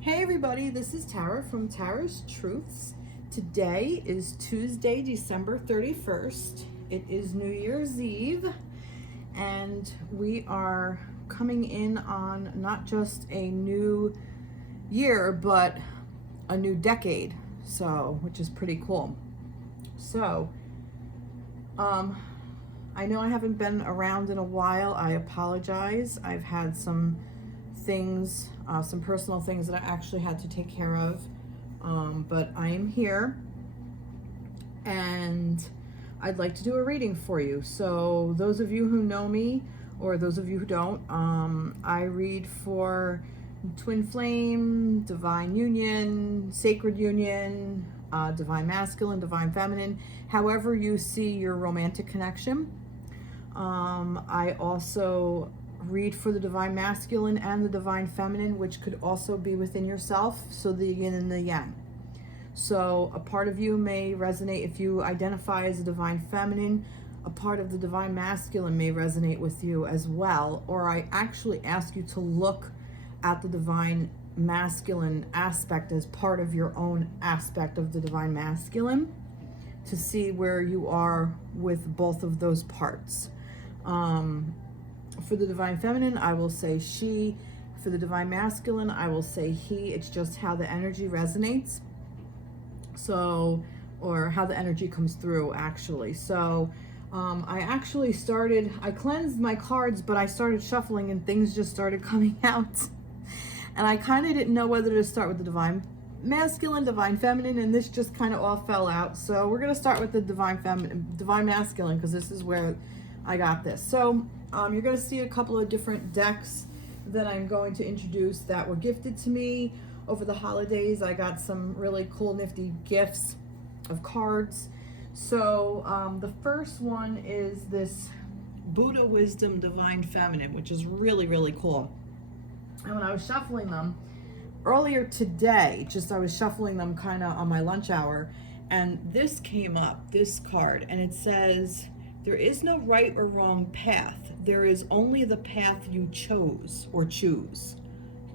Hey everybody, this is Tara from Tara's Truths. Today is Tuesday, December 31st. It is New Year's Eve, and we are coming in on not just a new year, but a new decade, which is pretty cool. So, I know I haven't been around in a while. I apologize. I've had some things, some personal things that I actually had to take care of. But I am here and I'd like to do a reading for you. So those of you who know me, or those of you who don't, I read for twin flame, divine union, sacred union, divine masculine, divine feminine, however you see your romantic connection. I also read for the divine masculine and the divine feminine, which could also be within yourself, so the yin and the yang. So a part of you may resonate if you identify as a divine feminine. A part of the divine masculine may resonate with you as well, or I actually ask you to look at the divine masculine aspect as part of your own aspect of the divine masculine to see where you are with both of those parts. For the divine feminine, I will say she. For the divine masculine, I will say he. It's just how the energy resonates. So, or how the energy comes through, actually. So, I cleansed my cards, but I started shuffling and things just started coming out. And I kind of didn't know whether to start with the divine masculine, divine feminine, and this just kind of all fell out. So we're going to start with the divine masculine, because this is where I got this. So you're going to see a couple of different decks that I'm going to introduce that were gifted to me over the holidays. I got some really cool, nifty gifts of cards. So the first one is this Buddha Wisdom Divine Feminine, which is really, really cool. And when I was shuffling them earlier today, I was shuffling them kind of on my lunch hour, and this came up, this card, and it says, there is no right or wrong path. There is only the path you chose or choose.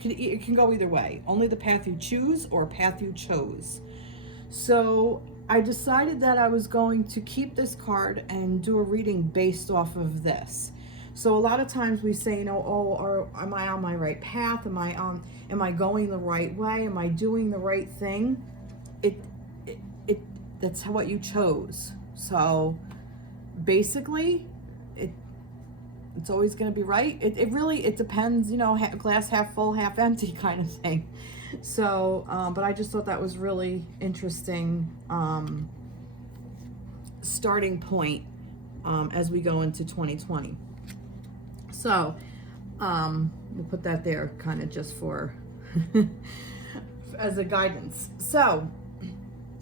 It can go either way. Only the path you choose or path you chose. So I decided that I was going to keep this card and do a reading based off of this. So a lot of times we say, am I on my right path? Am I going the right way? Am I doing the right thing? That's what you chose. So basically, it's always going to be right. It really depends, glass half full, half empty kind of thing. So, but I just thought that was really interesting starting point as we go into 2020. So, we'll put that there kind of just for as a guidance. So,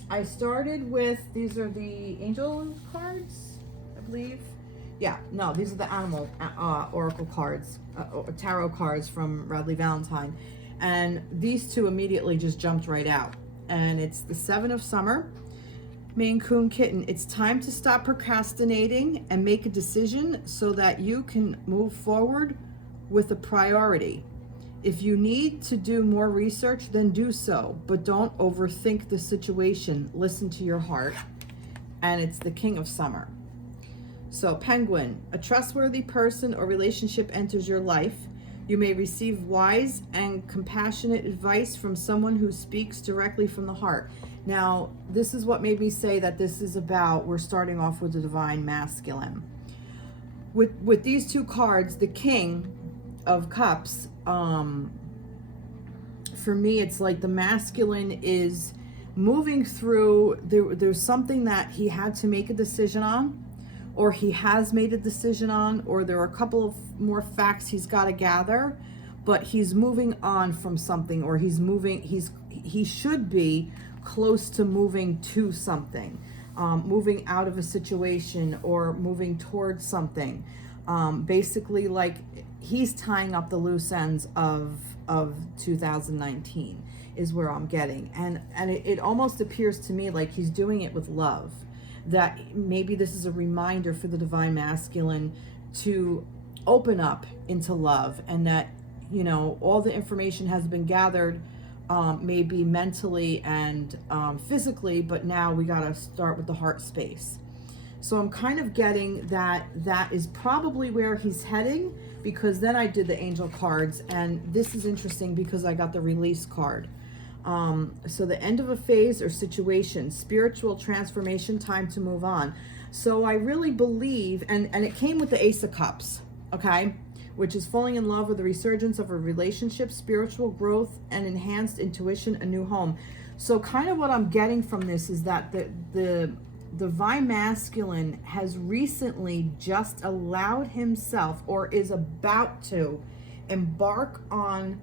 I started with, these are the angel cards, I believe. Yeah, no, these are the animal oracle cards, tarot cards from Radleigh Valentine. And these two immediately just jumped right out. And it's the Seven of Summer, Maine Coon Kitten. It's time to stop procrastinating and make a decision so that you can move forward with a priority. If you need to do more research, then do so, but don't overthink the situation. Listen to your heart. And it's the King of Summer. So Penguin, a trustworthy person or relationship enters your life. You may receive wise and compassionate advice from someone who speaks directly from the heart. Now, this is what made me say that this is about, we're starting off with the divine masculine. With these two cards, the King of Cups, for me, it's like the masculine is moving through, there's something that he had to make a decision on, or he has made a decision on, or there are a couple of more facts he's got to gather, but he's moving on from something, or he should be close to moving to something, moving out of a situation or moving towards something. Basically, like, he's tying up the loose ends of 2019 is where I'm getting. And it almost appears to me like he's doing it with love. That maybe this is a reminder for the divine masculine to open up into love, and that, all the information has been gathered maybe mentally and physically, but now we got to start with the heart space. So I'm kind of getting that that is probably where he's heading, because then I did the angel cards, and this is interesting because I got the release card. So the end of a phase or situation, spiritual transformation, time to move on. So I really believe, and it came with the Ace of Cups, okay, which is falling in love with the resurgence of a relationship, spiritual growth, and enhanced intuition, a new home. So kind of what I'm getting from this is that the divine masculine has recently just allowed himself, or is about to embark on,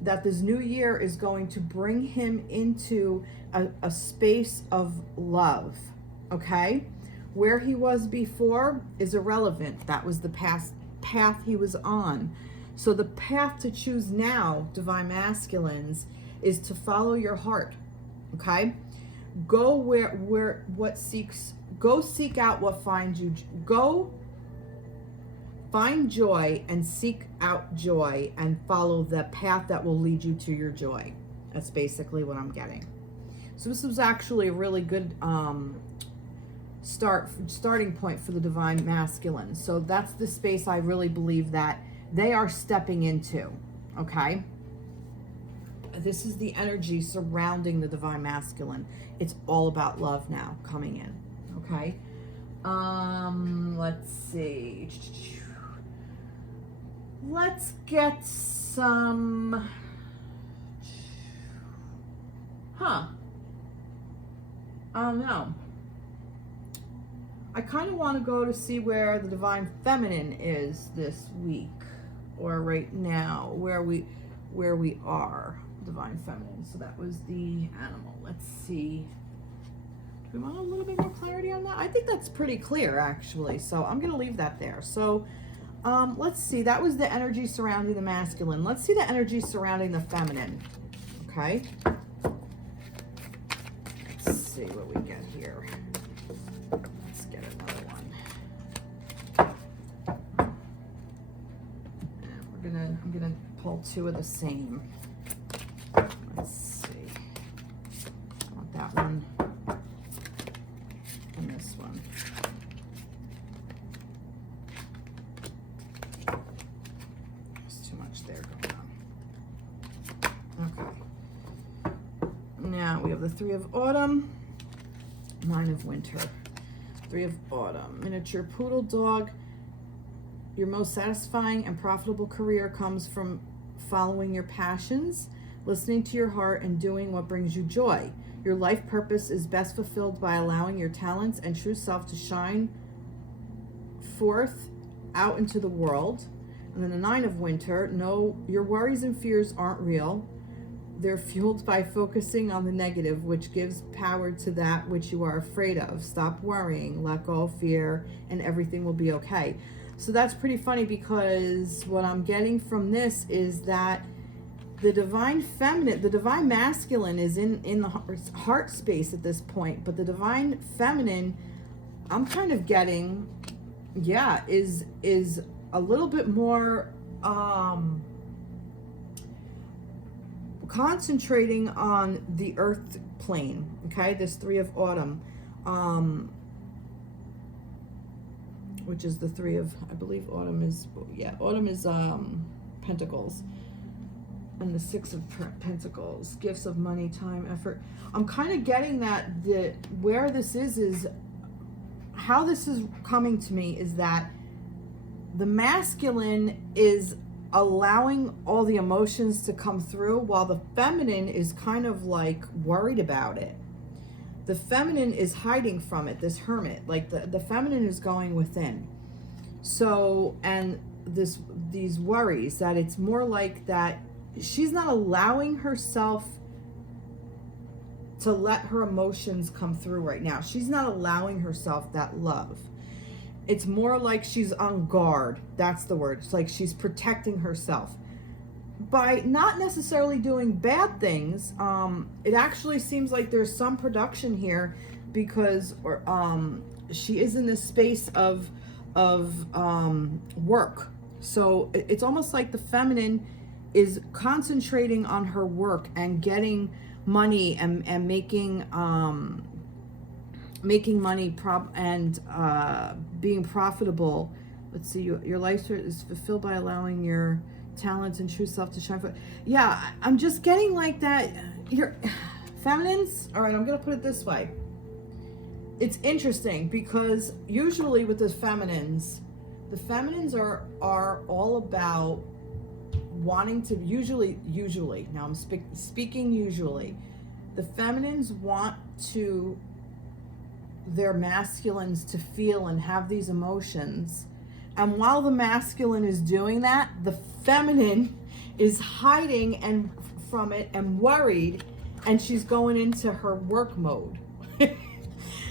that this new year is going to bring him into a space of love, okay? Where he was before is irrelevant. That was the past path he was on. So the path to choose now, divine masculines, is to follow your heart, okay? Go go seek out what finds you. Go find joy and seek out joy and follow the path that will lead you to your joy. That's basically what I'm getting. So this was actually a really good starting point for the divine masculine. So that's the space I really believe that they are stepping into, okay? This is the energy surrounding the divine masculine. It's all about love now coming in, okay? Let's see. Let's get some, I don't know. I kind of want to go to see where the divine feminine is this week, or right now, where we are. Divine feminine. So that was the animal. Let's see. Do we want a little bit more clarity on that? I think that's pretty clear, actually. So I'm going to leave that there. So let's see. That was the energy surrounding the masculine. Let's see the energy surrounding the feminine. Okay. Let's see what we get here. Let's get another one. And I'm gonna pull two of the same. Let's see. I want that one and this one. There's too much there going on. Okay. Now we have the Three of Autumn, Nine of Winter. Three of Autumn. Miniature poodle dog. Your most satisfying and profitable career comes from following your passions, listening to your heart, and doing what brings you joy. Your life purpose is best fulfilled by allowing your talents and true self to shine forth out into the world. And then the Nine of Winter. No, your worries and fears aren't real. They're fueled by focusing on the negative, which gives power to that which you are afraid of. Stop worrying, let go of fear, and everything will be okay. So that's pretty funny, because what I'm getting from this is that the divine feminine, the divine masculine is in the heart space at this point, but the divine feminine, I'm kind of getting, yeah, is a little bit more concentrating on the earth plane, okay? This Three of Autumn, which is the Three of, I believe Autumn is, yeah, Autumn is Pentacles. And the Six of Pentacles, gifts of money, time, effort. I'm kind of getting that where this is how this is coming to me is that the masculine is allowing all the emotions to come through, while the feminine is kind of like worried about it. The feminine is hiding from it, this hermit. Like the feminine is going within. So, and these worries, that it's more like that she's not allowing herself to let her emotions come through right now. She's not allowing herself that love. It's more like she's on guard. That's the word. It's like she's protecting herself by not necessarily doing bad things. It actually seems like there's some production here, because she is in this space of work. So it's almost like the feminine is concentrating on her work and getting money and making money and being profitable. Let's see, your life is fulfilled by allowing your talents and true self to shine for. Yeah, I'm just getting like that. You're feminines. All right, I'm gonna put it this way. It's interesting because usually with the feminines are all about wanting to usually now I'm speaking usually, the feminines want to their masculines to feel and have these emotions, and while the masculine is doing that, the feminine is hiding and from it and worried, and she's going into her work mode.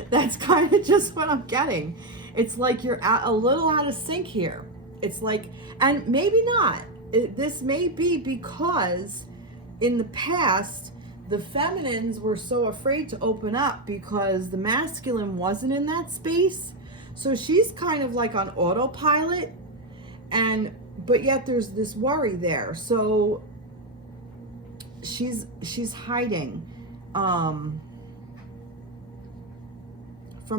That's kind of just what I'm getting. It's like you're a little out of sync here. It's like, and maybe not. This may be because in the past, the feminines were so afraid to open up because the masculine wasn't in that space. So she's kind of like on autopilot, but yet there's this worry there. So she's hiding from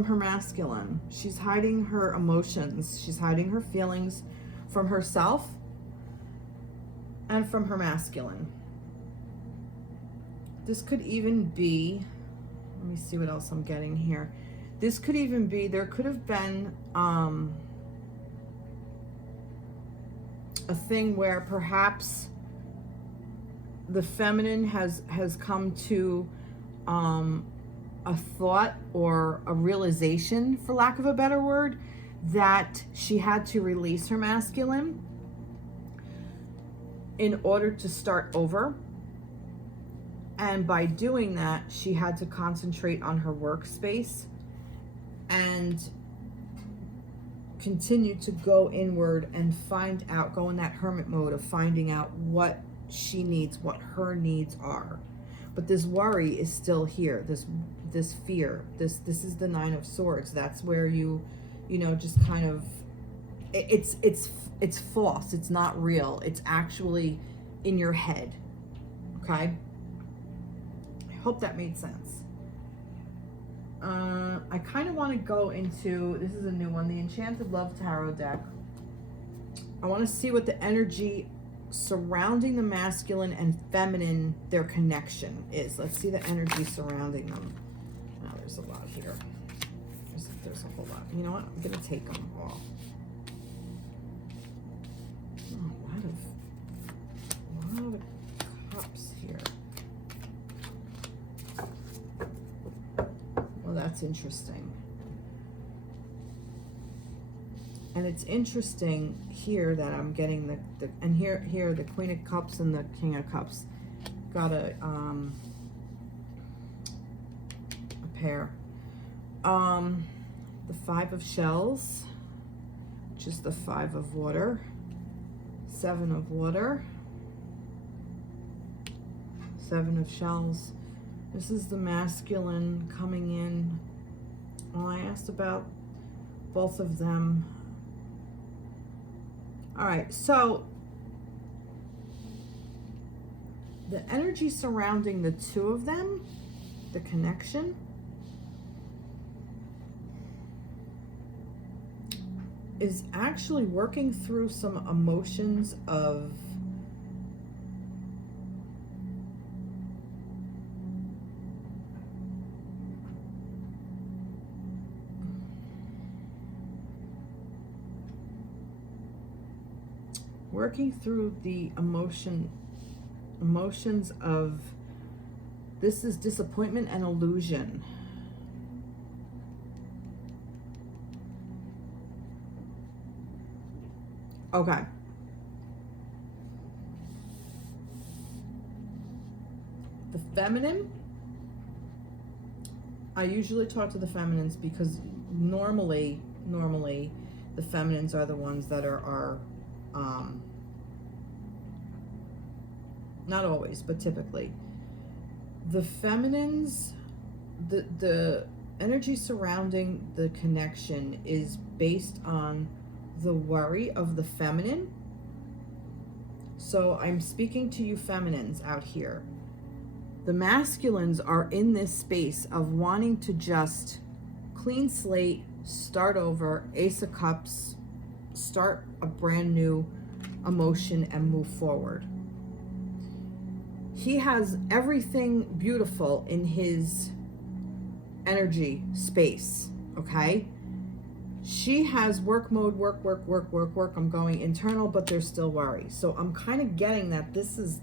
her masculine. She's hiding her emotions. She's hiding her feelings from herself and from her masculine. This could even be, let me see what else I'm getting here. This could even be, there could have been a thing where perhaps the feminine has come to a thought or a realization, for lack of a better word, that she had to release her masculine in order to start over. And by doing that, she had to concentrate on her workspace and continue to go inward and find out, go in that hermit mode of finding out what she needs, what her needs are. But this worry is still here, this fear, this is the Nine of Swords. That's where you know, just kind of, it's false, it's not real, it's actually in your head. Okay, I hope that made sense. I kind of want to go into, this is a new one, the Enchanted Love Tarot deck. I want to see what the energy surrounding the masculine and feminine, their connection is. Let's see the energy surrounding them. Oh, there's a lot here. There's a whole lot. You know what? I'm going to take them off. Oh, a lot of cups here. Well, that's interesting. And it's interesting here that I'm getting the and here the Queen of Cups and the King of Cups got a pair. The Five of Shells, which is the Five of Water, Seven of Water, Seven of Shells. This is the masculine coming in. Well, I asked about both of them. All right, so the energy surrounding the two of them, the connection, is actually working through some emotions of the emotions of, this is disappointment and illusion. Okay. The feminine, I usually talk to the feminines because normally the feminines are the ones that are not always, but typically the feminines, the energy surrounding the connection is based on the worry of the feminine. So I'm speaking to you feminines out here. The masculines are in this space of wanting to just clean slate, start over, Ace of Cups, start a brand new emotion and move forward. He has everything beautiful in his energy space, okay? She has work mode, work. I'm going internal, but there's still worry. So I'm kind of getting that this is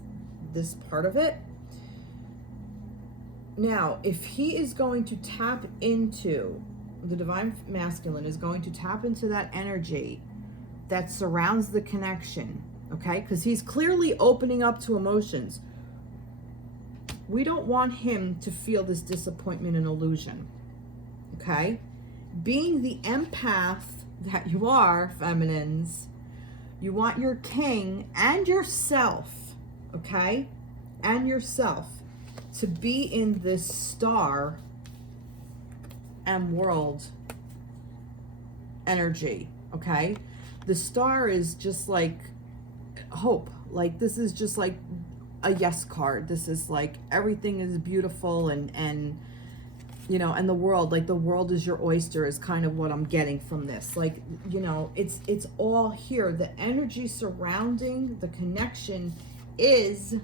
this part of it. Now, if he is going to tap into, the divine masculine is going to tap into that energy that surrounds the connection, okay? Because he's clearly opening up to emotions. We don't want him to feel this disappointment and illusion, okay? Being the empath that you are, feminines, you want your king and yourself, okay? And yourself to be in this star and world energy, okay? The star is just like hope. Like, this is just like a yes card. This is like everything is beautiful and you know, and the world, like the world is your oyster is kind of what I'm getting from this. Like, you know, it's all here. The energy surrounding the connection is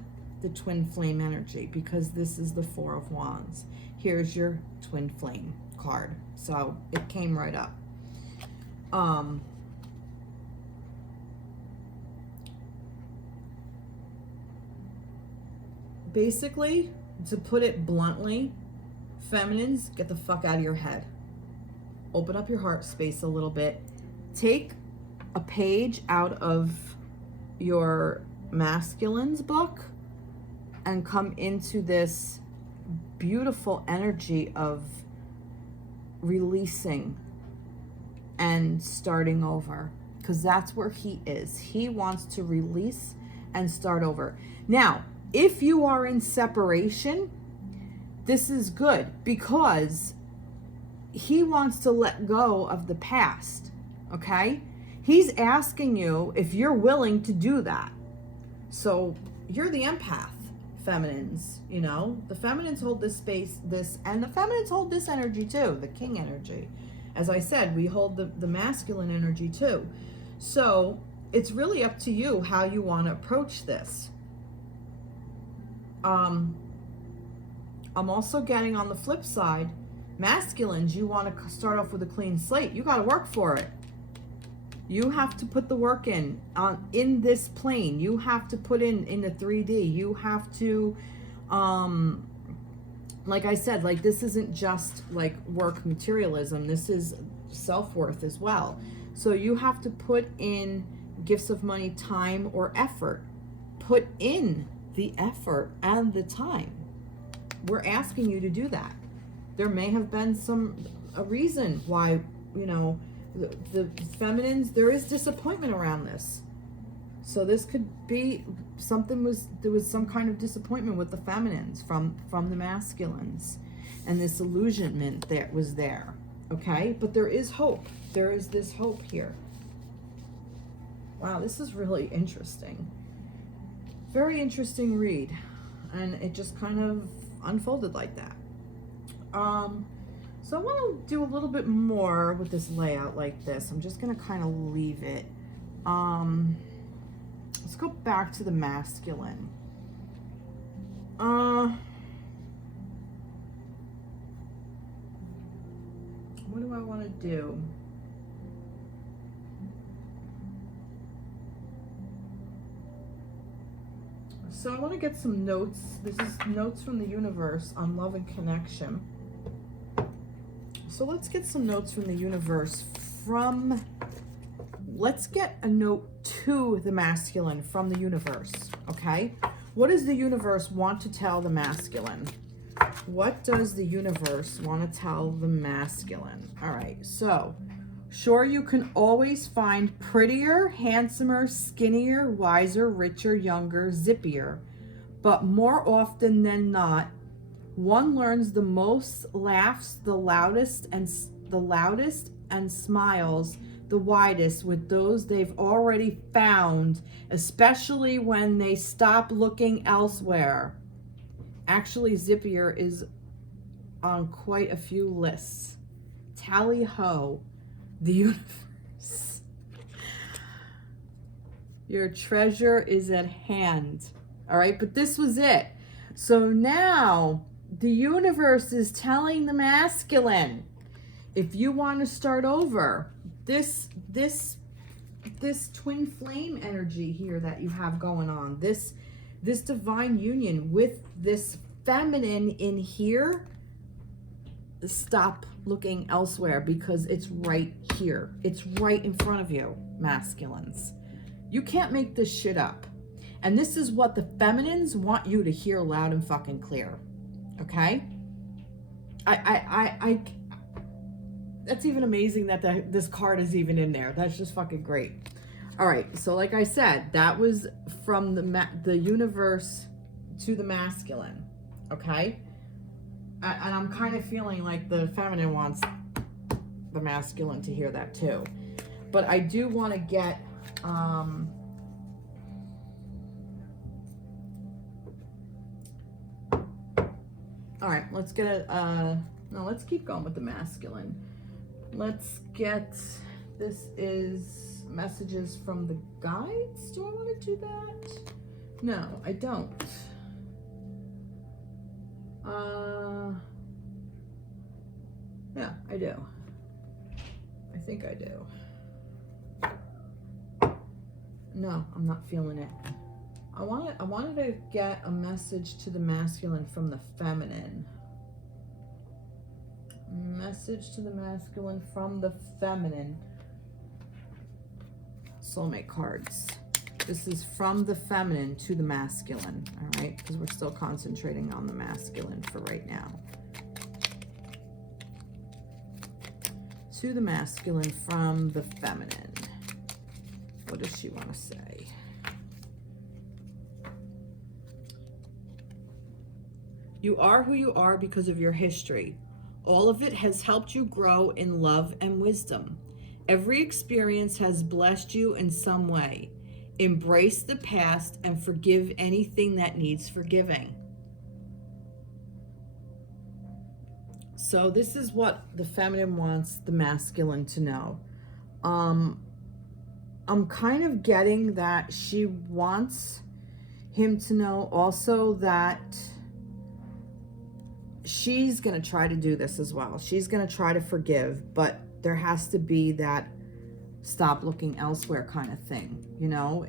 the twin flame energy, because this is the Four of Wands. Here's your twin flame card. So it came right up. Basically, to put it bluntly, feminines, get the fuck out of your head. Open up your heart space a little bit. Take a page out of your masculine's book and come into this beautiful energy of releasing and starting over, because that's where he is. He wants to release and start over. Now, if you are in separation, this is good, because he wants to let go of the past, okay? He's asking you if you're willing to do that. So you're the empath, feminines, you know? The feminines hold this space, and the feminines hold this energy too, the king energy. As I said, we hold the masculine energy too. So it's really up to you how you want to approach this. I'm also getting on the flip side, masculines, you want to start off with a clean slate. You got to work for it. You have to put the work in this plane. You have to put in the 3D. You have to, like I said, like this isn't just like work materialism. This is self-worth as well. So you have to put in gifts of money, time, or effort. Put in the effort and the time. We're asking you to do that. There may have been a reason why, you know, the feminines, there is disappointment around this. So this could be there was some kind of disappointment with the feminines from the masculines, and this illusionment that was there, okay? But there is hope. There is this hope here. Wow, this is really interesting. Very interesting read, and it just kind of unfolded like that. So I want to do a little bit more with this layout like this. I'm just going to kind of leave it. Let's go back to the masculine. What do I want to do? So I want to get some notes. This is notes from the universe on love and connection. So let's get some notes from the universe let's get a note to the masculine from the universe, okay? What does the universe want to tell the masculine? What does the universe want to tell the masculine? All right, so sure, you can always find prettier, handsomer, skinnier, wiser, richer, younger, zippier. But more often than not, one learns the most, laughs the loudest, and smiles the widest with those they've already found, especially when they stop looking elsewhere. Actually, Zippier is on quite a few lists. Tally ho, the universe. Your treasure is at hand. All right, but this was it. So now the universe is telling the masculine, if you want to start over, this twin flame energy here that you have going on, this divine union with this feminine in here, stop looking elsewhere because it's right here. It's right in front of you, masculines. You can't make this shit up. And this is what the feminines want you to hear loud and fucking clear. Okay? That's even amazing that this card is even in there. That's just fucking great. All right, so like I said, that was from the universe to the masculine, okay? And I'm kind of feeling like the feminine wants the masculine to hear that too. But I do want to get, all right, let's get no, let's keep going with the masculine. Let's get, this is messages from the guides. Do I want to do that? No, I don't. Yeah, I do. I think I do. No, I'm not feeling it. I wanted to get a message to the masculine from the feminine. Message to the masculine from the feminine. Soulmate cards. This is from the feminine to the masculine, all right? Because we're still concentrating on the masculine for right now. To the masculine from the feminine. What does she want to say? You are who you are because of your history. All of it has helped you grow in love and wisdom. Every experience has blessed you in some way. Embrace the past and forgive anything that needs forgiving. So this is what the feminine wants the masculine to know. I'm kind of getting that she wants him to know also that she's going to try to do this as well. She's going to try to forgive, but there has to be that stop looking elsewhere kind of thing. You know,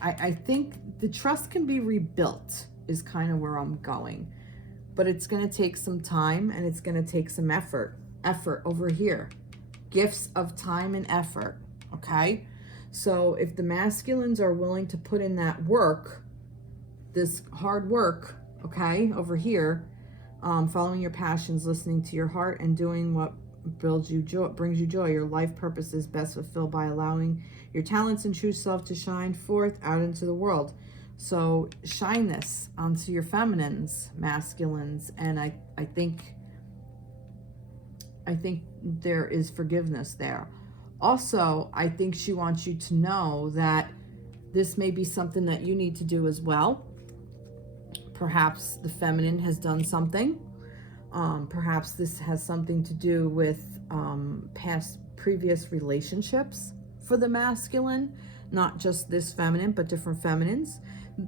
I think the trust can be rebuilt is kind of where I'm going, but it's going to take some time and it's going to take some effort over here. Gifts of time and effort. Okay. So if the masculines are willing to put in that work, this hard work, okay, over here, following your passions, listening to your heart, and doing what brings you joy. Your life purpose is best fulfilled by allowing your talents and true self to shine forth out into the world. So shine this onto your feminines, masculines, and I think there is forgiveness there. Also, I think she wants you to know that this may be something that you need to do as well. Perhaps the feminine has done something. Perhaps this has something to do with previous relationships for the masculine, not just this feminine, but different feminines.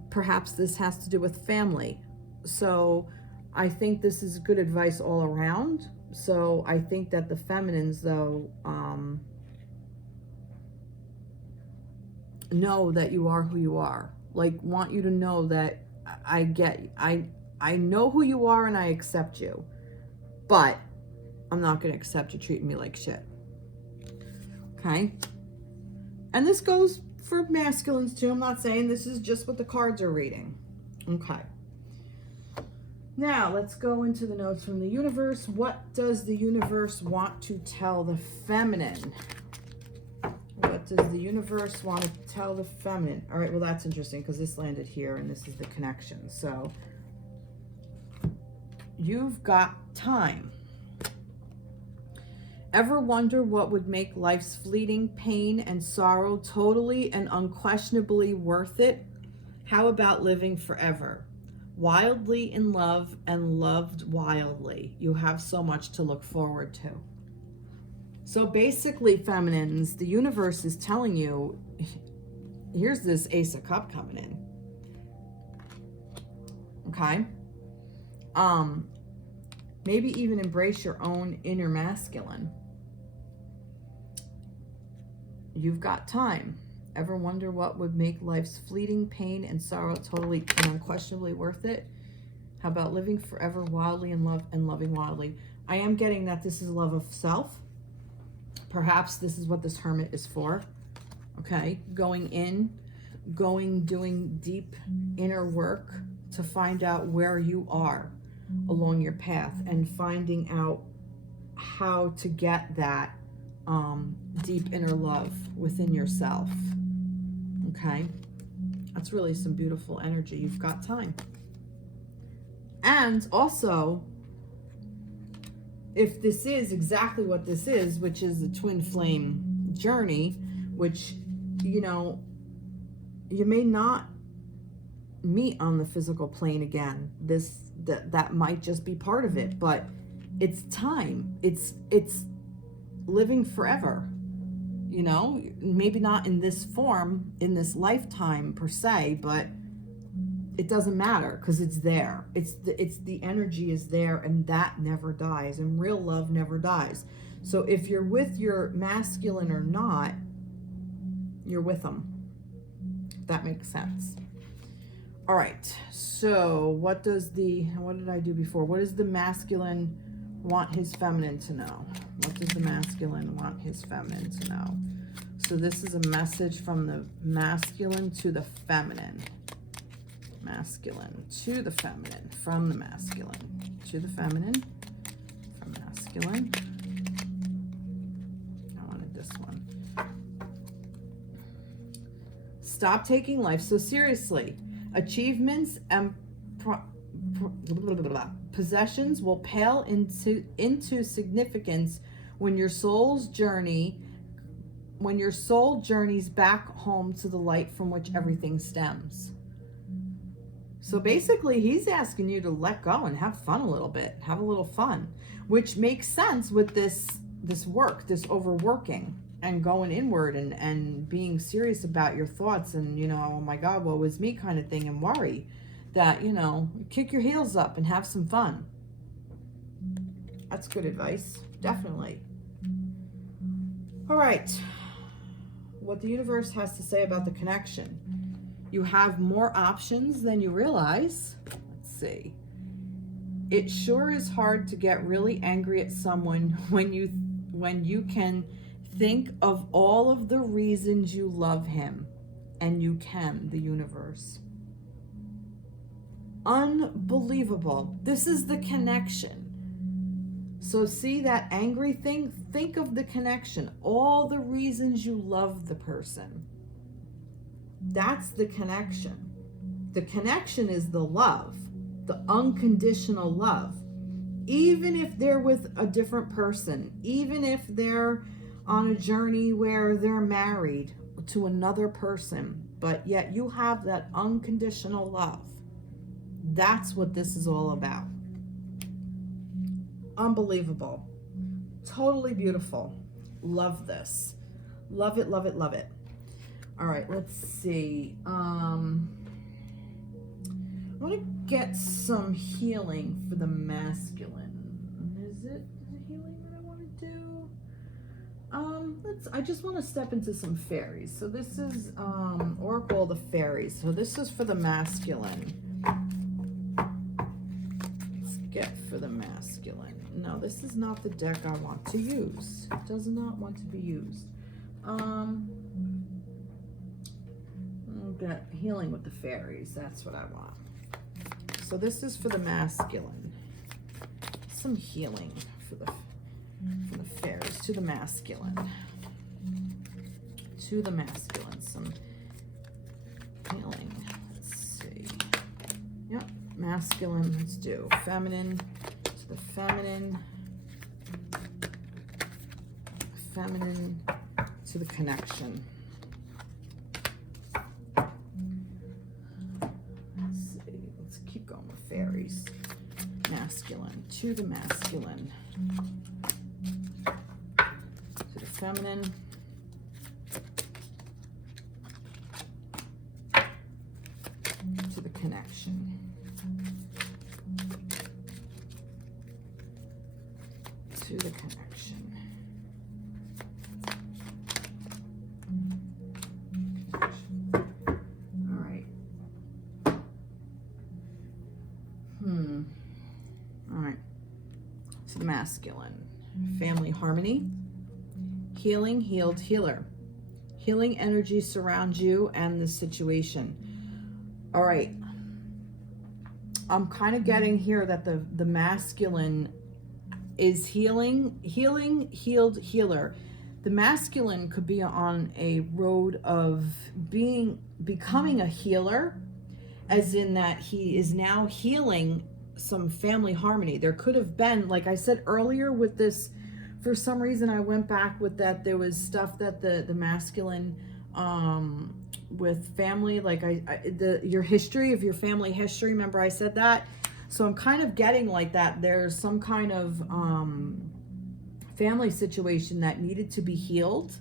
Perhaps this has to do with family. So I think this is good advice all around. So I think that the feminines, though, know that you are who you are. Like, want you to know that I know who you are and I accept you, but I'm not going to accept you treating me like shit. Okay? And this goes for masculines too. I'm not saying this is just what the cards are reading. Okay. Now, let's go into the notes from the universe. What does the universe want to tell the feminine? What does the universe want to tell the feminine? All right, well, that's interesting because this landed here and this is the connection. So, you've got time. Ever wonder what would make life's fleeting pain and sorrow totally and unquestionably worth it? How about living forever? Wildly in love and loved wildly. You have so much to look forward to. So basically, feminines, the universe is telling you, here's this Ace of Cups coming in. Okay? Maybe even embrace your own inner masculine. You've got time. Ever wonder what would make life's fleeting pain and sorrow totally and unquestionably worth it? How about living forever wildly in love and loving wildly? I am getting that this is love of self. Perhaps this is what this hermit is for. Okay, going in, doing deep inner work to find out where you are along your path and finding out how to get that deep inner love within yourself. Okay, that's really some beautiful energy. You've got time. And also, if this is exactly what this is, which is a twin flame journey, which, you know, you may not meet on the physical plane again. That might just be part of it, but it's time. It's living forever. You know, maybe not in this form, in this lifetime per se, but it doesn't matter because it's there. It's the energy is there, and that never dies, and real love never dies. So if you're with your masculine or not, you're with them. If that makes sense. All right. So what did I do before? What does the masculine want his feminine to know? What does the masculine want his feminine to know? So this is a message from the masculine to the feminine. Masculine to the feminine, from the masculine to the feminine, from masculine. I wanted this one. Stop taking life so seriously. Achievements and possessions will pale into significance when your soul journeys back home to the light from which everything stems. So basically, he's asking you to let go and have fun a little bit, have a little fun, which makes sense with this work, this overworking and going inward and being serious about your thoughts and, you know, oh my God, what was me kind of thing, and worry that, you know, kick your heels up and have some fun. That's good advice, definitely. All right, what the universe has to say about the connection. You have more options than you realize. Let's see. It sure is hard to get really angry at someone when you can think of all of the reasons you love him, and you can, the universe. Unbelievable. This is the connection. So see that angry thing? Think of the connection. All the reasons you love the person. That's the connection. The connection is the love, the unconditional love. Even if they're with a different person, even if they're on a journey where they're married to another person, but yet you have that unconditional love. That's what this is all about. Unbelievable. Totally beautiful. Love this. Love it, love it, love it. All right, let's see. I want to get some healing for the masculine. Is it healing that I want to do? I just want to step into some fairies. So this is Oracle of the Fairies. So this is for the masculine. Let's get for the masculine. No, this is not the deck I want to use. It does not want to be used. I'll get healing with the fairies. That's what I want. So this is for the masculine. Some healing for the fairies to the masculine. To the masculine, some healing. Let's see. Yep, masculine. Let's do feminine to the feminine. feminine to the connection. Let's see. Let's keep going with fairies. Masculine to the masculine. To the feminine. To the connection. To the connection. All right. All right. To the masculine. Family harmony. Healing, healed, healer. Healing energy surrounds you and the situation. All right. I'm kind of getting here that the masculine is healing, healed, healer. The masculine could be on a road of becoming a healer, as in that he is now healing some family harmony. There could have been, like I said earlier with this, for some reason I went back with that, there was stuff that the masculine with family, like your history of your family history, remember I said that? So I'm kind of getting like that there's some kind of family situation that needed to be healed,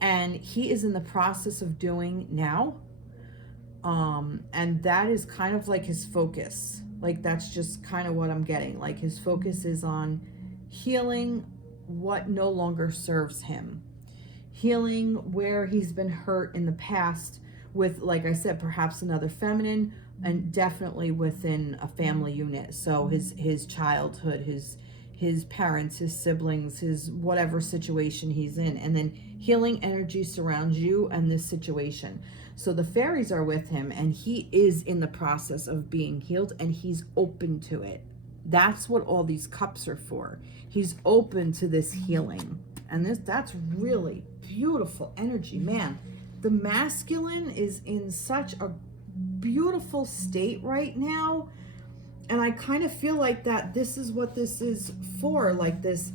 and he is in the process of doing now, and that is kind of like his focus. Like that's just kind of what I'm getting. Like his focus is on healing what no longer serves him, healing where he's been hurt in the past with, like I said, perhaps another feminine, and definitely within a family unit. So his childhood, his parents, his siblings, his whatever situation he's in, and then healing energy surrounds you and this situation. So the fairies are with him, and he is in the process of being healed, and he's open to it. That's what all these cups are for. He's open to this healing, and that's really beautiful energy, man. The masculine is in such a beautiful state right now, and I kind of feel like that this is what this is for, like this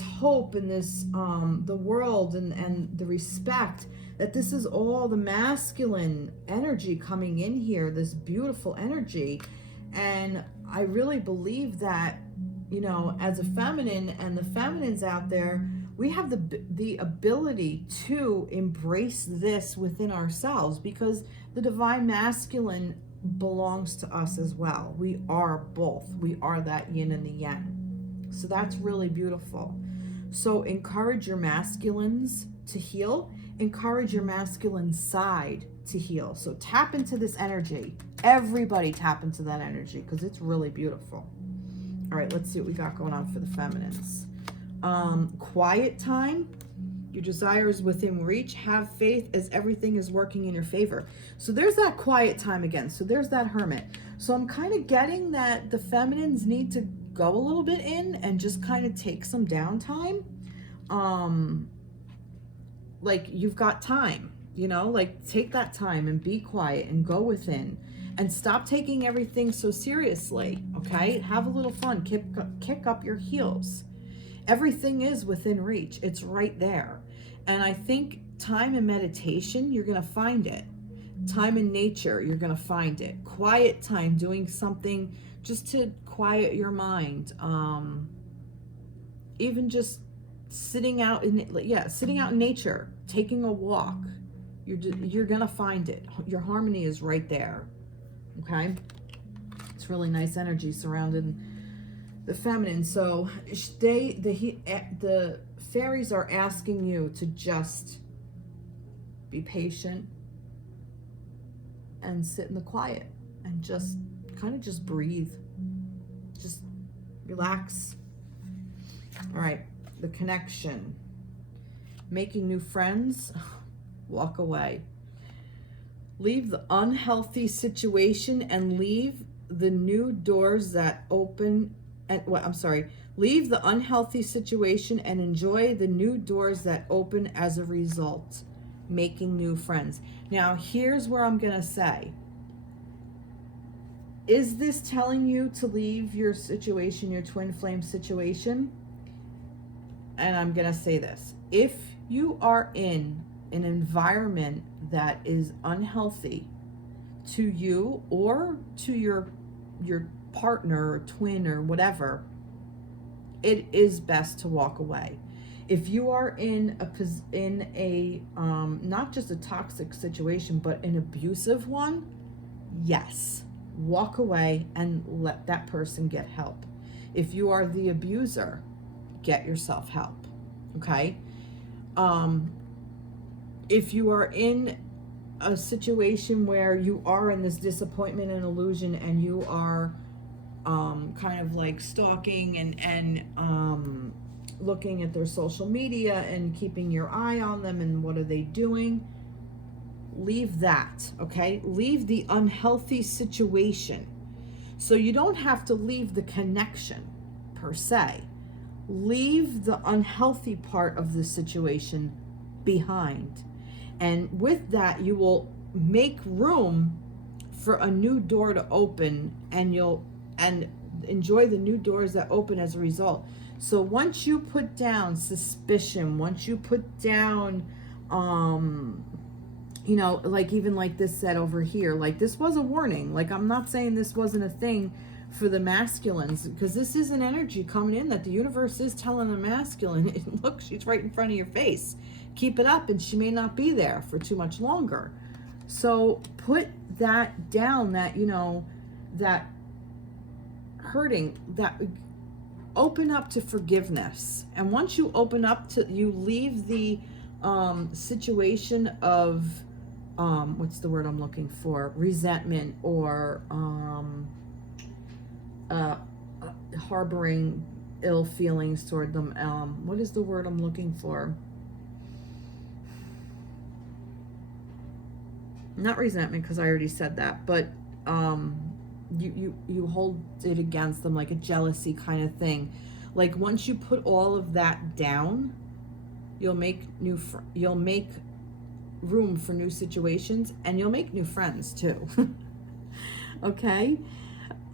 hope and this the world and the respect, that this is all the masculine energy coming in here, this beautiful energy. And I really believe that, you know, as a feminine and the feminines out there, we have the ability to embrace this within ourselves, because the divine masculine belongs to us as well. We are both. We are that yin and the yang. So that's really beautiful. So encourage your masculines to heal. Encourage your masculine side to heal. So tap into this energy. Everybody tap into that energy, because it's really beautiful. All right, let's see what we got going on for the feminines. Quiet time. Your desires within reach. Have faith as everything is working in your favor. So there's that quiet time again. So there's that hermit. So I'm kind of getting that the feminines need to go a little bit in and just kind of take some downtime. Like you've got time, you know, like take that time and be quiet and go within and stop taking everything so seriously. Okay. Have a little fun. Kick up your heels. Everything is within reach. It's right there. And I think time in meditation, you're going to find it. Time in nature, you're going to find it. Quiet time, doing something just to quiet your mind. Even just sitting out in nature, taking a walk. You're going to find it. Your harmony is right there. Okay? It's really nice energy surrounding the feminine. So the fairies are asking you to just be patient and sit in the quiet and just kind of just breathe, just relax. All right, the connection, making new friends, walk away, leave the unhealthy situation and leave the new doors that open. Leave the unhealthy situation and enjoy the new doors that open as a result. Making new friends. Now, here's where I'm going to say, is this telling you to leave your situation, your twin flame situation? and I'm going to say this, if you are in an environment that is unhealthy to you or to your partner or twin or whatever, it is best to walk away. If you are in a not just a toxic situation, but an abusive one, yes, walk away and let that person get help. If you are the abuser, get yourself help. Okay? If you are in a situation where you are in this disappointment and illusion, and you are kind of like stalking and looking at their social media and keeping your eye on them and what are they doing, leave that. Okay, leave the unhealthy situation. So you don't have to leave the connection per se. Leave the unhealthy part of the situation behind, and with that you will make room for a new door to open, and you'll enjoy the new doors that open as a result. So once you put down suspicion, once you put down you know, like even like this said over here, like this was a warning. Like, I'm not saying this wasn't a thing for the masculines, because this is an energy coming in that the universe is telling the masculine, look, she's right in front of your face, keep it up, and she may not be there for too much longer. So put that down, that, you know, that hurting, that open up to forgiveness. And once you open up to, you leave the situation of what's the word I'm looking for, resentment, or harboring ill feelings toward them. What is the word I'm looking for? Not resentment, because I already said that, but you hold it against them, like a jealousy kind of thing. Like, once you put all of that down, you'll make room for new situations, and you'll make new friends too. Okay?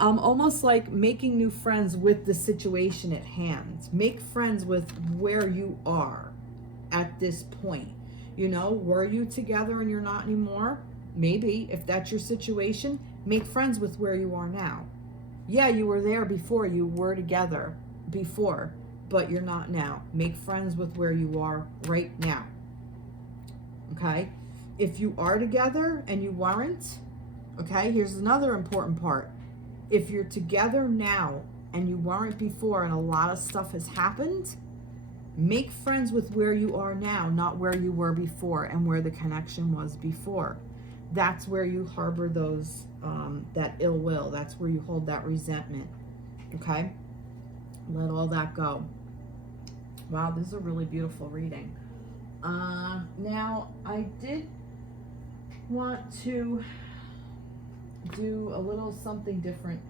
Almost like making new friends with the situation at hand. Make friends with where you are at this point. You know, were you together and you're not anymore? Maybe, if that's your situation, make friends with where you are now. Yeah, you were there before, you were together before, but you're not now. Make friends with where you are right now. Okay? If you are together and you weren't, okay, here's another important part. If you're together now and you weren't before, and a lot of stuff has happened, make friends with where you are now, not where you were before and where the connection was before. That's where you harbor those, that ill will. That's where you hold that resentment. Okay? Let all that go. Wow, this is a really beautiful reading. Now, I did want to do a little something different.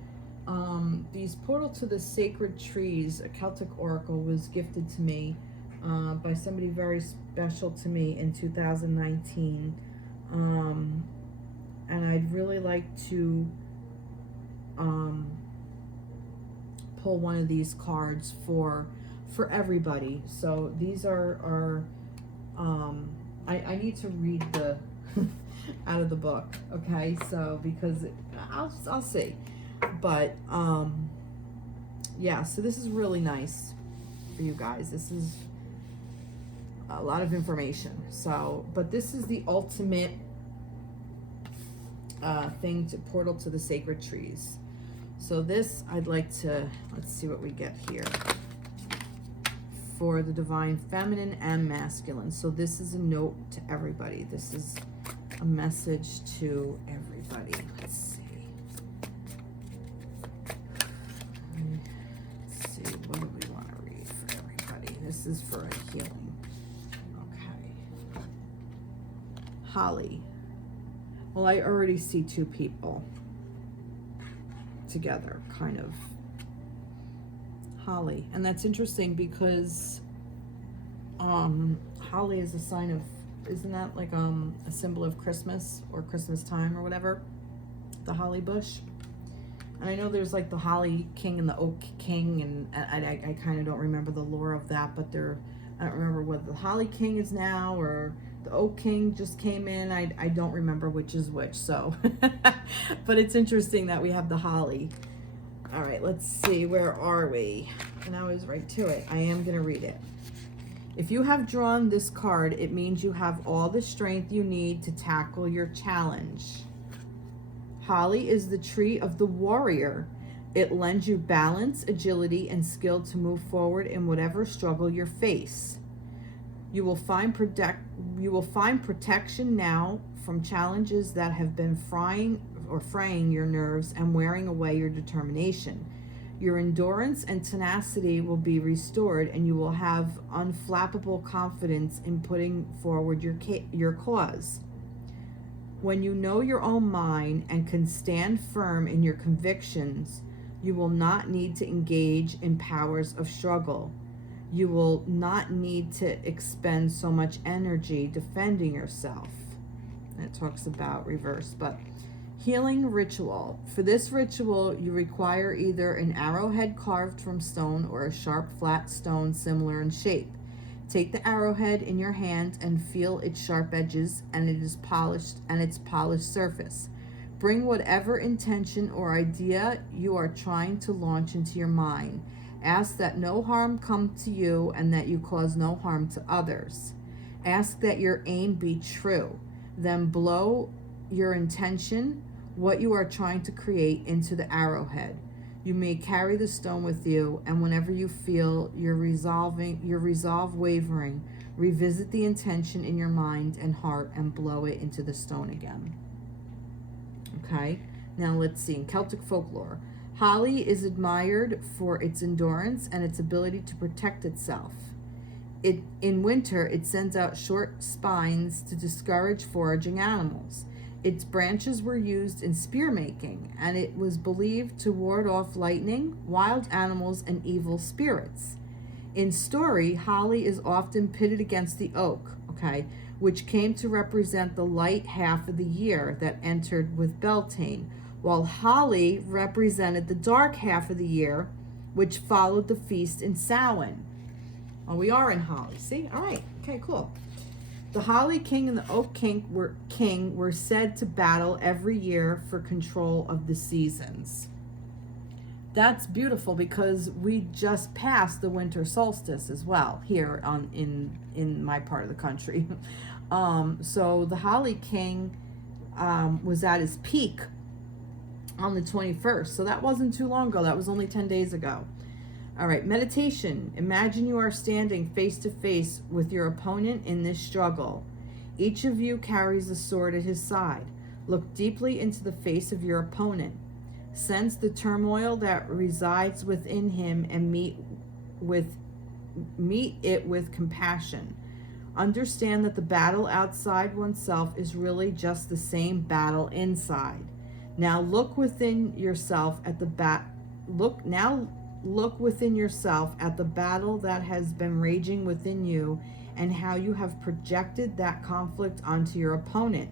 These Portal to the Sacred Trees, a Celtic Oracle, was gifted to me by somebody very special to me in 2019. And I'd really like to pull one of these cards for everybody. So these are I need to read the out of the book, okay? So because I'll see, but yeah. So this is really nice for you guys. This is a lot of information. So, but this is the ultimate thing to Portal to the Sacred Trees. So this, I'd like to, let's see what we get here for the Divine Feminine and Masculine. So this is a note to everybody. This is a message to everybody. Let's see. Let's see, what do we want to read for everybody? This is for a healing. Okay. Holly. Well, I already see two people together, kind of. Holly. And that's interesting because holly is a sign of, isn't that like a symbol of Christmas or Christmas time or whatever? The holly bush. And I know there's like the Holly King and the Oak King, and I kind of don't remember the lore of that, but I don't remember whether the Holly King is now or the Oak King just came in. I don't remember which is which, so. But it's interesting that we have the Holly. All right, let's see, where are we? And I was right to it. I am going to read it. If you have drawn this card, it means you have all the strength you need to tackle your challenge. Holly is the tree of the warrior. It lends you balance, agility, and skill to move forward in whatever struggle you face. You will find protection now from challenges that have been fraying your nerves and wearing away your determination. Your endurance and tenacity will be restored, and you will have unflappable confidence in putting forward your cause. When you know your own mind and can stand firm in your convictions, you will not need to engage in powers of struggle. You will not need to expend so much energy defending yourself. And it talks about reverse, but healing ritual. For this ritual, you require either an arrowhead carved from stone or a sharp, flat stone similar in shape. Take the arrowhead in your hand and feel its sharp edges and its polished surface. Bring whatever intention or idea you are trying to launch into your mind. Ask that no harm come to you and that you cause no harm to others. Ask that your aim be true. Then blow your intention, what you are trying to create, into the arrowhead. You may carry the stone with you, and whenever you feel your resolve wavering, revisit the intention in your mind and heart and blow it into the stone again. Okay, now let's see. In Celtic folklore, holly is admired for its endurance and its ability to protect itself. In winter, it sends out short spines to discourage foraging animals. Its branches were used in spear making, and it was believed to ward off lightning, wild animals, and evil spirits. In story, holly is often pitted against the oak, which came to represent the light half of the year that entered with Beltane, while holly represented the dark half of the year, which followed the feast in Samhain. Oh, we are in holly. See? All right. Okay, cool. The Holly King and the Oak King were said to battle every year for control of the seasons. That's beautiful because we just passed the winter solstice as well here in my part of the country. So the Holly King was at his peak on the 21st. So that wasn't too long ago. That was only 10 days ago. All right, meditation. Imagine you are standing face to face with your opponent in this struggle. Each of you carries a sword at his side. Look deeply into the face of your opponent. Sense the turmoil that resides within him and meet it with compassion. Understand that the battle outside oneself is really just the same battle inside. Now look within yourself at the Look within yourself at the battle that has been raging within you and how you have projected that conflict onto your opponent.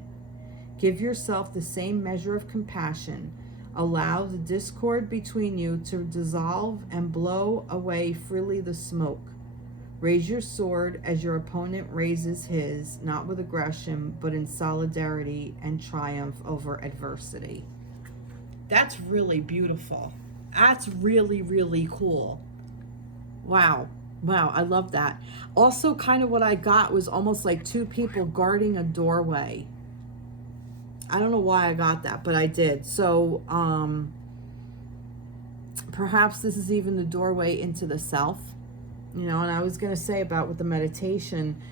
Give yourself the same measure of compassion. Allow the discord between you to dissolve and blow away freely the smoke. Raise your sword as your opponent raises his, not with aggression, but in solidarity and triumph over adversity. That's really beautiful. That's really, really cool. Wow. I love that. Also, kind of what I got was almost like two people guarding a doorway. I don't know why I got that, but I did. So, perhaps this is even the doorway into the self. And I was going to say about with the meditation,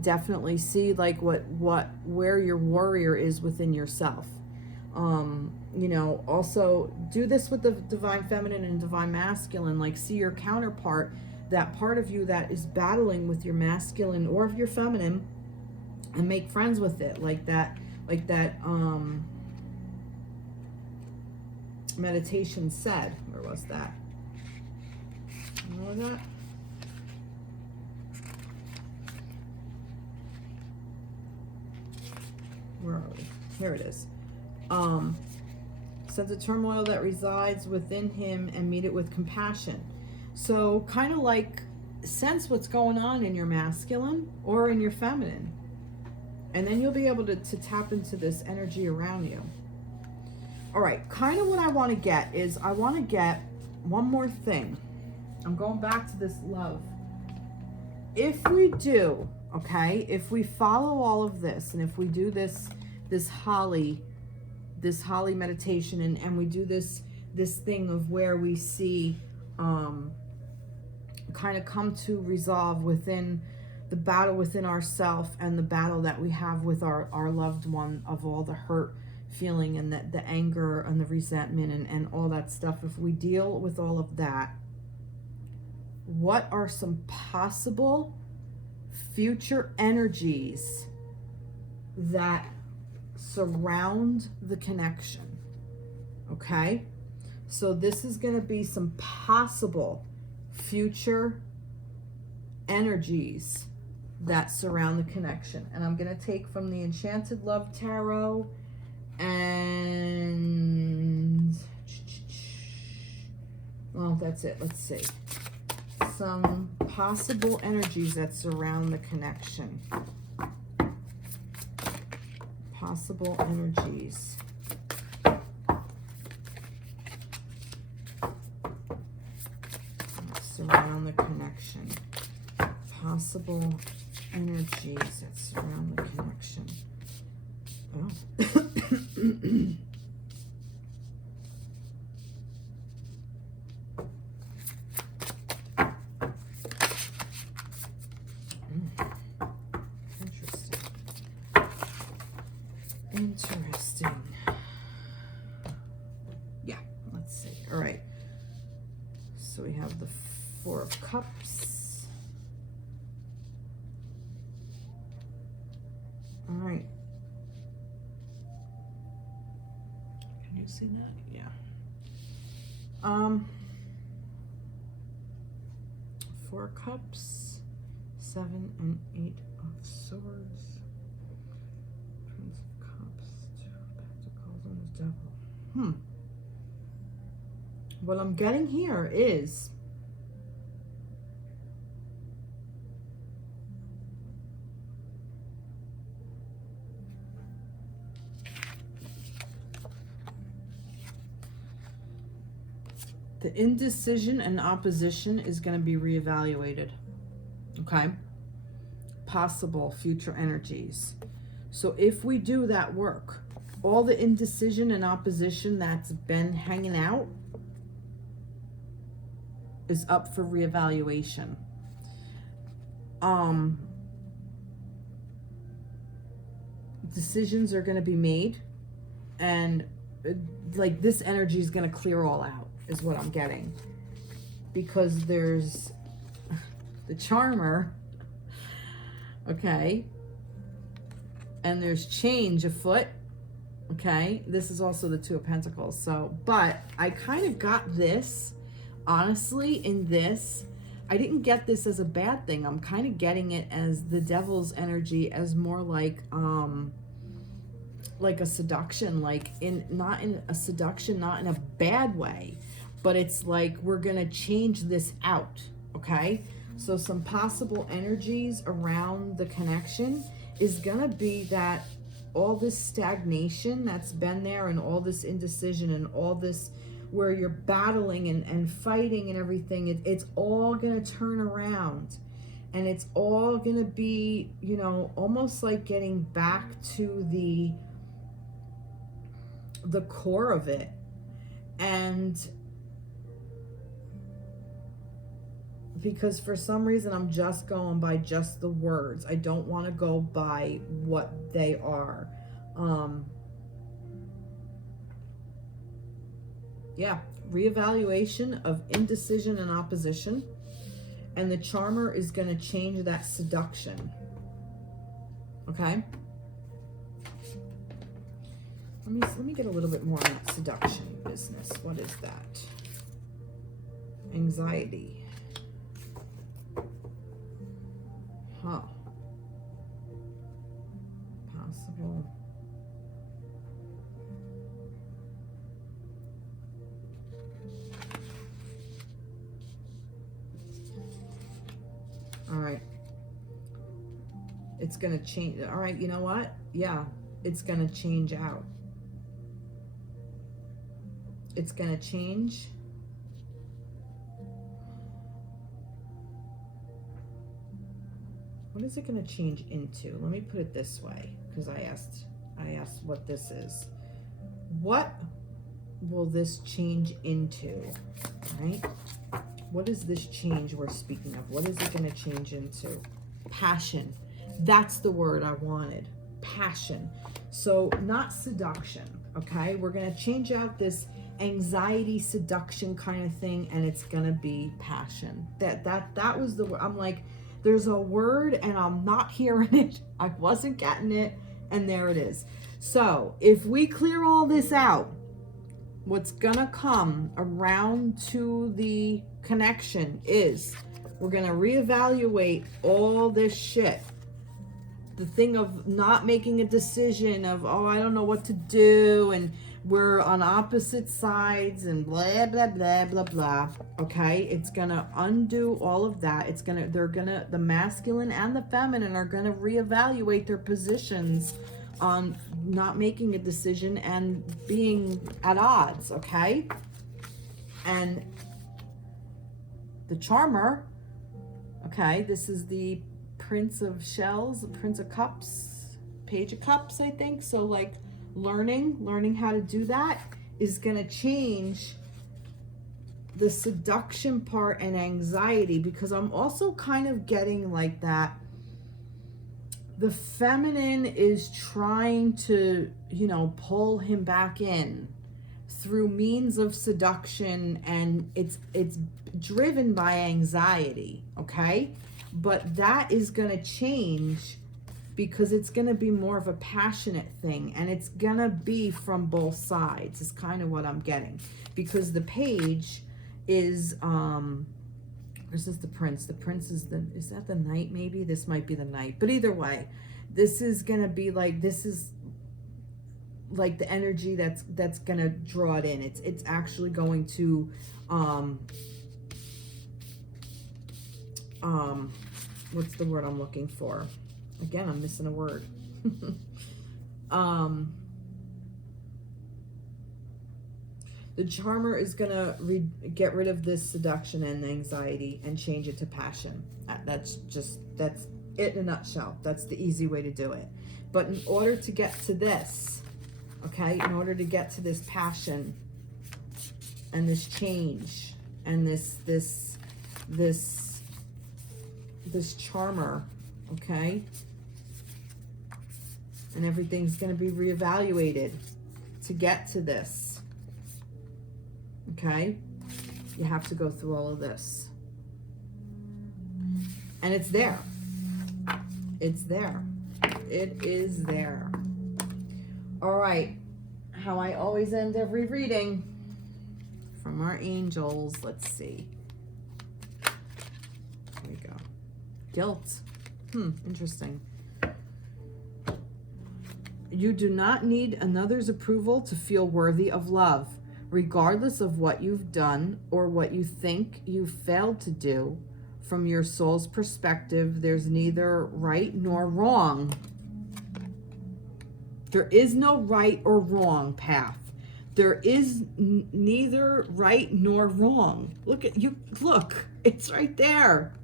definitely see like where your warrior is within yourself. Also do this with the divine feminine and divine masculine, like see your counterpart, that part of you that is battling with your masculine or your feminine, and make friends with it like that meditation said. Where was that? Remember that? Where are we? Here it is. sense of turmoil that resides within him and meet it with compassion. So kind of like sense what's going on in your masculine or in your feminine. And then you'll be able to tap into this energy around you. All right, kind of what I want to get is I want to get one more thing. I'm going back to this love. If we do, okay, if we follow all of this, and if we do this holly meditation, and we do this thing of where we see kind of come to resolve within the battle within ourself and the battle that we have with our loved one, of all the hurt feeling and the anger and the resentment and all that stuff, if we deal with all of that, what are some possible future energies that surround the connection? Okay, so this is going to be some possible future energies that surround the connection, and I'm going to take from the Enchanted Love Tarot, and well, that's it. Let's see some possible energies that surround the connection. Possible energies. That surround the connection. Possible energies that surround the connection. Oh. Interesting. Yeah, let's see. All right. So we have the Four of Cups. All right. Can you see that? Yeah. Four of Cups, 7 and 8 of Swords. Prince of Cups, 2 of Pentacles, and the Devil. What I'm getting here is the indecision and opposition is going to be reevaluated. Okay? Possible future energies. So if we do that work, all the indecision and opposition that's been hanging out is up for reevaluation. Decisions are going to be made, and like this energy is going to clear all out, is what I'm getting, because there's the Charmer, okay, and there's change afoot, okay. This is also the Two of Pentacles. So, but I kind of got this, honestly, in this, I didn't get this as a bad thing. I'm kind of getting it as the Devil's energy, as more like a seduction, like not in a seduction, not in a bad way, but it's like we're gonna change this out, okay? So some possible energies around the connection is gonna be that all this stagnation that's been there, and all this indecision, and all this where you're battling and fighting and everything, it's all gonna turn around, and it's all gonna be, you know, almost like getting back to the core of it. And because for some reason I'm just going by just the words, I don't want to go by what they are. Yeah, reevaluation of indecision and opposition, and the Charmer is going to change that seduction. Okay, let me get a little bit more on that seduction business. What is that? Anxiety. Huh. Possible. It's going to change. All right, you know what? Yeah, it's going to change out. It's going to change. What is it going to change into? Let me put it this way, because I asked what this is. What will this change into? Right? What is this change we're speaking of? What is it going to change into? Passion. That's the word I wanted. Passion. So not seduction. Okay, we're going to change out this anxiety seduction kind of thing, and it's going to be passion. That was the word. I'm like, there's a word and I'm not hearing it. I wasn't getting it, and there it is. So if we clear all this out, what's gonna come around to the connection is we're gonna reevaluate all this shit. The thing of not making a decision of, oh, I don't know what to do, and we're on opposite sides and blah, blah, blah, blah, blah. Okay, it's gonna undo all of that. The masculine and the feminine are gonna reevaluate their positions on not making a decision and being at odds, okay? And the charmer, okay, this is the Prince of Shells, Prince of Cups, Page of Cups, I think. So like learning how to do that is going to change the seduction part and anxiety, because I'm also kind of getting like that the feminine is trying to, pull him back in through means of seduction, and it's driven by anxiety, okay? But that is going to change, because it's going to be more of a passionate thing, and it's going to be from both sides is kind of what I'm getting, because the page is this is the prince. The prince is that the knight? Maybe this might be the knight, but either way, this is going to be like, this is like the energy that's going to draw it in. It's actually going to what's the word I'm looking for? Again, I'm missing a word. The charmer is going to get rid of this seduction and anxiety and change it to passion. That's it in a nutshell. That's the easy way to do it. But in order to get to this, okay, in order to get to this passion and this change and this charmer, okay, and everything's going to be reevaluated to get to this. Okay, you have to go through all of this, and it's there. It's there. It is there. All right, how I always end every reading from our angels. Let's see. There we go. Guilt. Interesting. You do not need another's approval to feel worthy of love. Regardless of what you've done or what you think you failed to do, from your soul's perspective, there's neither right nor wrong. There is no right or wrong path. There is neither right nor wrong. Look, it's right there.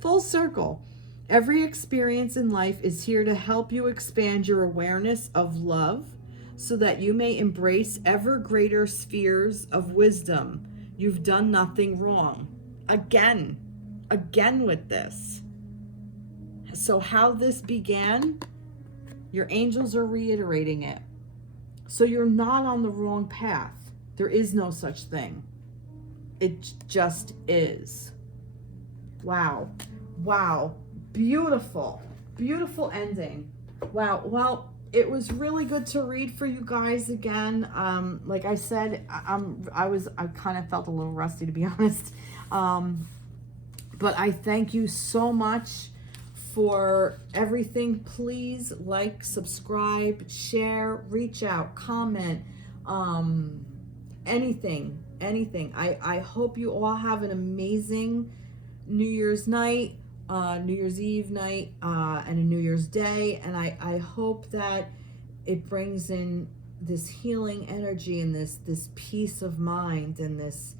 Full circle. Every experience in life is here to help you expand your awareness of love, so that you may embrace ever greater spheres of wisdom. You've done nothing wrong. Again with this. So how this began, your angels are reiterating it. So you're not on the wrong path. There is no such thing. It just is. Wow. Beautiful ending. Wow. Well, it was really good to read for you guys again. Like I said, I kind of felt a little rusty, to be honest. But I thank you so much for everything. Please like, subscribe, share, reach out, comment, anything. I hope you all have an amazing New Year's night. New Year's Eve night and a New Year's Day, and I hope that it brings in this healing energy and this peace of mind and this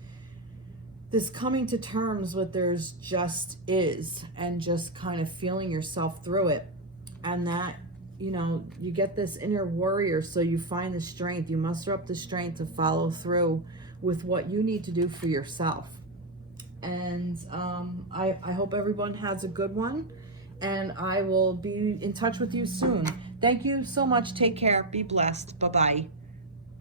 coming to terms with there's just is, and just kind of feeling yourself through it, and that, you know, you get this inner warrior, so you find the strength, you muster up the strength to follow through with what you need to do for yourself. And I hope everyone has a good one, and I will be in touch with you soon. Thank you so much. Take care. Be blessed. Bye-bye.